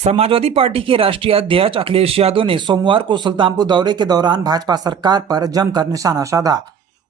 Samajwadi party के राष्ट्रीय अध्यक्ष अखिलेश यादव ने सोमवार को सुल्तानपुर दौरे के दौरान भाजपा सरकार पर जमकर निशाना साधा।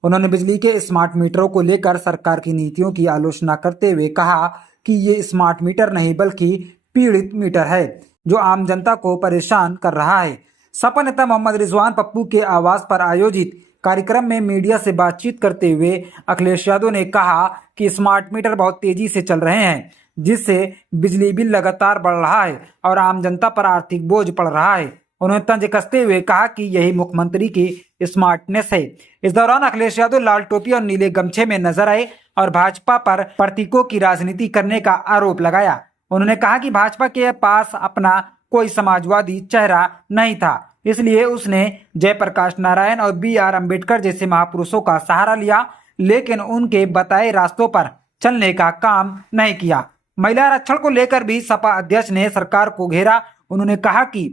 उन्होंने बिजली के स्मार्ट मीटरों को लेकर सरकार की नीतियों की आलोचना करते हुए कहा कि ये स्मार्ट मीटर नहीं बल्कि पीड़ित मीटर है जो आम जनता को परेशान कर रहा है। सपा नेता मोहम्मद रिजवान पप्पू के आवास पर आयोजित कार्यक्रम में मीडिया से बातचीत करते हुए अखिलेश यादव ने कहा कि स्मार्ट मीटर बहुत तेजी से चल रहे हैं जिससे बिजली बिल लगातार बढ़ रहा है और आम जनता पर आर्थिक बोझ पड़ रहा है। उन्होंने तंज कसते हुए कहा कि यही मुख्यमंत्री की स्मार्टनेस है। इस दौरान अखिलेश यादव लाल टोपी और नीले गमछे में नजर आए और भाजपा पर प्रतीकों की राजनीति करने का आरोप लगाया। उन्होंने कहा कि भाजपा के पास अपना कोई समाजवादी चेहरा नहीं था, इसलिए उसने जयप्रकाश नारायण और BR अम्बेडकर जैसे महापुरुषों का सहारा लिया, लेकिन उनके बताए रास्तों पर चलने का काम नहीं किया। महिला आरक्षण को लेकर भी सपा अध्यक्ष ने सरकार को घेरा। उन्होंने कहा कि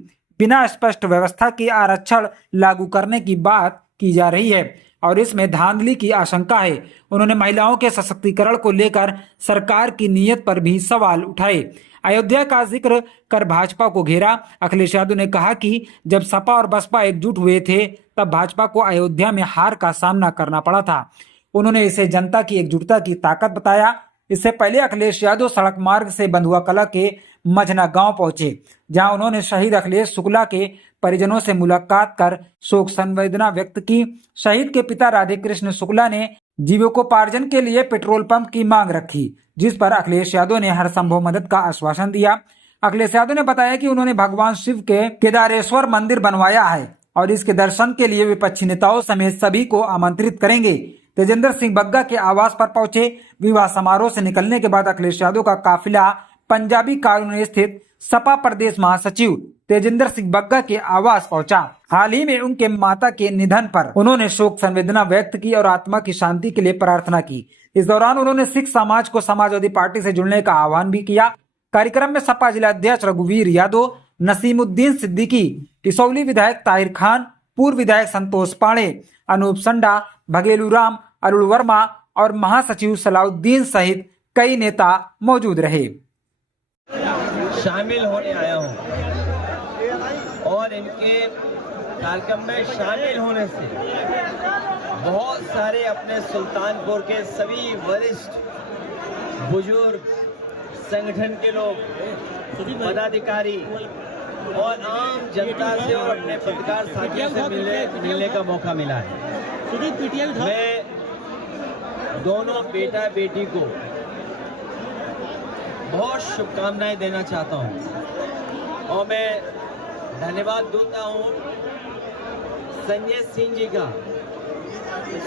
बिना स्पष्ट व्यवस्था के आरक्षण लागू करने की बात की जा रही है और इसमें धांधली की आशंका है। उन्होंने महिलाओं के सशक्तिकरण को लेकर सरकार की नीयत पर भी सवाल उठाए। अयोध्या का जिक्र कर भाजपा को घेरा। अखिलेश यादव ने कहा कि जब सपा और बसपा एकजुट हुए थे तब भाजपा को अयोध्या में हार का सामना करना पड़ा था। उन्होंने इसे जनता की एकजुटता की ताकत बताया। इससे पहले अखिलेश यादव सड़क मार्ग से बंधुआ कला के मझना गांव पहुंचे, जहां उन्होंने शहीद अखिलेश शुक्ला के परिजनों से मुलाकात कर शोक संवेदना व्यक्त की। शहीद के पिता राधेकृष्ण शुक्ला ने जीविकोपार्जन के लिए पेट्रोल पंप की मांग रखी, जिस पर अखिलेश यादव ने हर संभव मदद का आश्वासन दिया। अखिलेश यादव ने बताया कि उन्होंने भगवान शिव के केदारेश्वर मंदिर बनवाया है और इसके दर्शन के लिए विपक्षी नेताओं समेत सभी को आमंत्रित करेंगे। तेजेंद्र सिंह बग्गा के आवास पर पहुंचे। विवाह समारोह से निकलने के बाद अखिलेश यादव का काफिला पंजाबी कॉलोनी स्थित सपा प्रदेश महासचिव तेजेंद्र सिंह बग्गा के आवास पहुंचा। हाल ही में उनके माता के निधन पर उन्होंने शोक संवेदना व्यक्त की और आत्मा की शांति के लिए प्रार्थना की। इस दौरान उन्होंने सिख समाज को समाजवादी पार्टी से जुड़ने का आह्वान भी किया। कार्यक्रम में सपा जिला अध्यक्ष रघुवीर यादव, नसीमुद्दीन सिद्दीकी, टिसौली विधायक ताहिर खान, पूर्व विधायक संतोष पांडे, अनूप संडा, भगेलू राम, अरुण वर्मा और महासचिव सलाउद्दीन सहित कई नेता मौजूद रहे। शामिल होने आया हूं और इनके कार्यक्रम में शामिल होने से बहुत सारे अपने सुल्तानपुर के सभी वरिष्ठ बुजुर्ग, संगठन के लोग, पदाधिकारी और आम जनता से और अपने पत्रकार साथियों से मिलने का मौका मिला है। मैं दोनों बेटा बेटी को बहुत शुभकामनाएं देना चाहता हूं और मैं धन्यवाद देता हूं संजय सिंह जी का।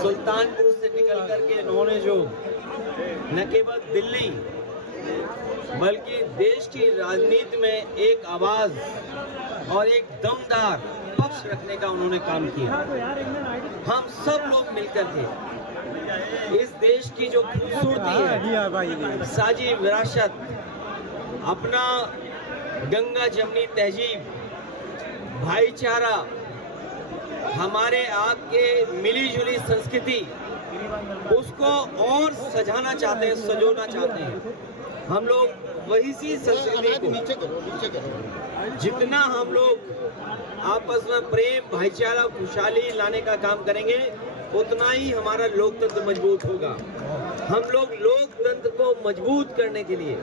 सुल्तानपुर से निकल करके इन्होंने जो न केवल दिल्ली बल्कि देश की राजनीति में एक आवाज और एक दमदार पक्ष रखने का उन्होंने काम किया। हम सब लोग मिलकर के इस देश की जो खूबसूरती है, साझी विरासत, अपना गंगा जमनी तहजीब, भाईचारा, हमारे आपके मिली जुली संस्कृति, उसको और सजाना चाहते हैं, सजोना चाहते हैं। हम लोग वही सी संस्कृति को जितना हम लोग आपस में प्रेम, भाईचारा, खुशहाली लाने का काम करेंगे, उतना ही हमारा लोकतंत्र मजबूत होगा। हम लोग लोकतंत्र को मजबूत करने के लिए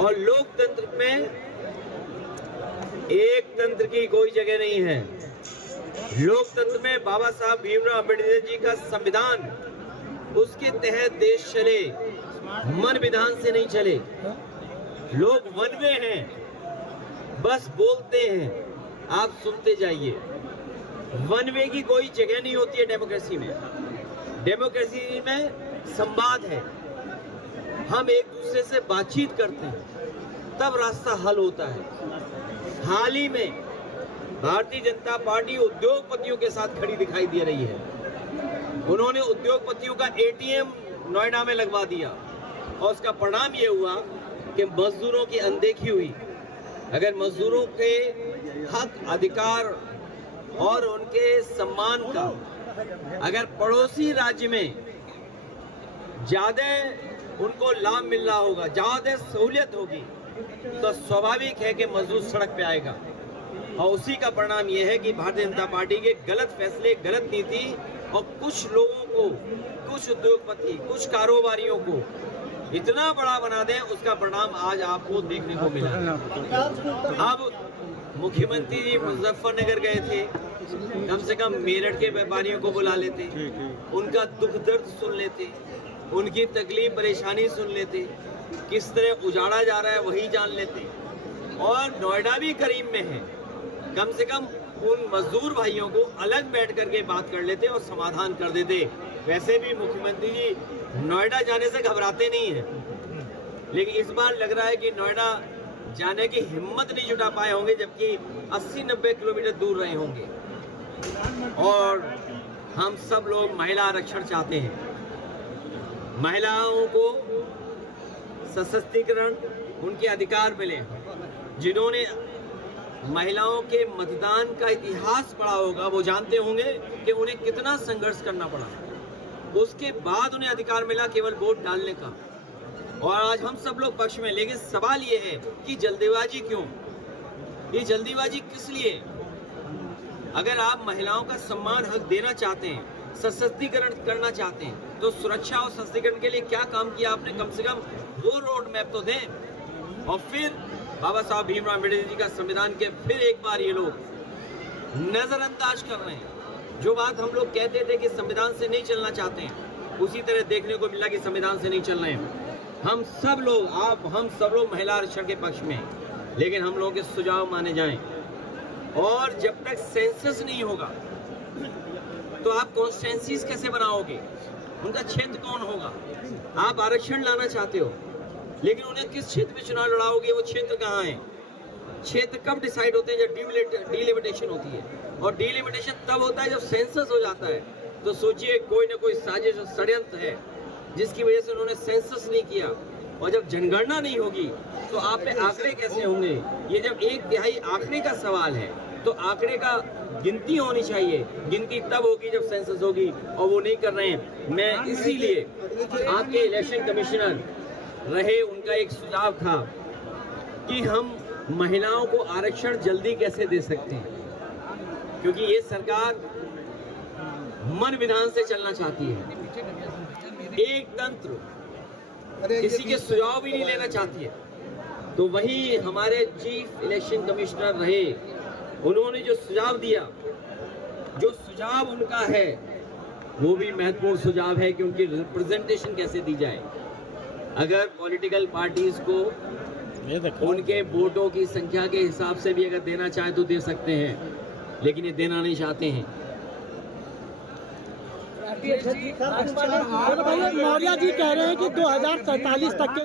और लोकतंत्र में एक तंत्र की कोई जगह नहीं है। लोकतंत्र में बाबा साहब भीमराव अम्बेडकर जी का संविधान, उसके तहत देश चले, मन विधान से नहीं चले। लोग वन वे हैं, बस बोलते हैं, आप सुनते जाइए। वन वे की कोई जगह नहीं होती है डेमोक्रेसी में। डेमोक्रेसी में संवाद है, हम एक दूसरे से बातचीत करते हैं, तब रास्ता हल होता है। हाल ही में भारतीय जनता पार्टी उद्योगपतियों के साथ खड़ी दिखाई दे रही है। उन्होंने उद्योगपतियों का ATM नोएडा में लगवा दिया और उसका परिणाम ये हुआ कि मजदूरों की अनदेखी हुई। अगर मजदूरों के हक, अधिकार और उनके सम्मान का अगर पड़ोसी राज्य में ज्यादा उनको लाभ मिल रहा होगा, ज्यादा सहूलियत होगी, तो स्वाभाविक है कि मजदूर सड़क पे आएगा। और उसी का परिणाम यह है कि भारतीय जनता पार्टी के गलत फैसले, गलत नीति और कुछ लोगों को, कुछ उद्योगपति, कुछ कारोबारियों को इतना बड़ा बना दें, उसका परिणाम आज आपको देखने को मिला। अब मुख्यमंत्री जी मुजफ्फरनगर गए थे, कम से कम मेरठ के व्यापारियों को बुला लेते, उनका दुख दर्द सुन लेते, उनकी तकलीफ परेशानी सुन लेते, किस तरह उजाड़ा जा रहा है वही जान लेते। और नोएडा भी करीब में है, कम से कम उन मजदूर भाइयों को अलग बैठ करके बात कर लेते और समाधान कर देते। वैसे भी मुख्यमंत्री जी नोएडा जाने से घबराते नहीं हैं, लेकिन इस बार लग रहा है कि नोएडा जाने की हिम्मत नहीं जुटा पाए होंगे, जबकि 80-90 किलोमीटर दूर रहे होंगे। और हम सब लोग महिला आरक्षण चाहते हैं, महिलाओं को सशक्तिकरण, उनके अधिकार मिले। जिन्होंने महिलाओं के मतदान का इतिहास पढ़ा होगा वो जानते होंगे कि उन्हें कितना संघर्ष करना पड़ा, उसके बाद उन्हें अधिकार मिला केवल वोट डालने का। और आज हम सब लोग पक्ष में, लेकिन सवाल ये है कि जल्दीबाजी क्यों? ये जल्दीबाजी किस लिए? अगर आप महिलाओं का सम्मान हक देना चाहते हैं, सशक्तिकरण करना चाहते हैं, तो सुरक्षा और सशक्तिकरण के लिए क्या काम किया आपने? कम से कम वो रोड मैप तो दें। और फिर बाबा साहब भीमराव अम्बेडकर जी का संविधान के फिर एक बार ये लोग नजरअंदाज कर रहे हैं। जो बात हम लोग कहते थे कि संविधान से नहीं चलना चाहते हैं, उसी तरह देखने को मिला कि संविधान से नहीं चल रहे हैं। हम सब लोग, हम सब लोग महिला आरक्षण के पक्ष में, लेकिन हम लोगों के सुझाव माने जाएं। और जब तक सेंसस नहीं होगा तो आप कॉन्स्टिट्यूएंसीज कैसे बनाओगे? उनका क्षेत्र कौन होगा? आप आरक्षण लाना चाहते हो, लेकिन उन्हें किस क्षेत्र में चुनाव लड़ाओगे? वो क्षेत्र कहाँ है? क्षेत्र कब डिसाइड होते हैं? जब डिलिमिटेशन होती है, और डिलिमिटेशन तब होता है जब सेंसस हो जाता है। तो सोचिए, कोई ना कोई साजिश और षड्यंत्र है जिसकी वजह से उन्होंने सेंसस नहीं किया। और जब जनगणना नहीं होगी तो आप पे आंकड़े कैसे होंगे? ये जब 1/3 आंकड़े का सवाल है, तो आंकड़े का गिनती होनी चाहिए। गिनती तब होगी जब सेंसस होगी, और वो नहीं कर रहे हैं। मैं इसीलिए आपके इलेक्शन कमिश्नर रहे, उनका एक सुझाव था कि हम महिलाओं को आरक्षण जल्दी कैसे दे सकते हैं, क्योंकि ये सरकार मन विधान से चलना चाहती है, एक तंत्र, किसी के सुझाव भी नहीं लेना चाहती है। तो वही हमारे चीफ इलेक्शन कमिश्नर रहे, उन्होंने जो सुझाव दिया, जो सुझाव उनका है वो भी महत्वपूर्ण सुझाव है कि उनकी रिप्रेजेंटेशन कैसे दी जाए। अगर पॉलिटिकल पार्टीज को उनके वोटों की संख्या के हिसाब से भी अगर देना चाहे तो दे सकते हैं, लेकिन ये देना नहीं चाहते हैं। मौर्य जी कह रहे हैं कि 2047 तक के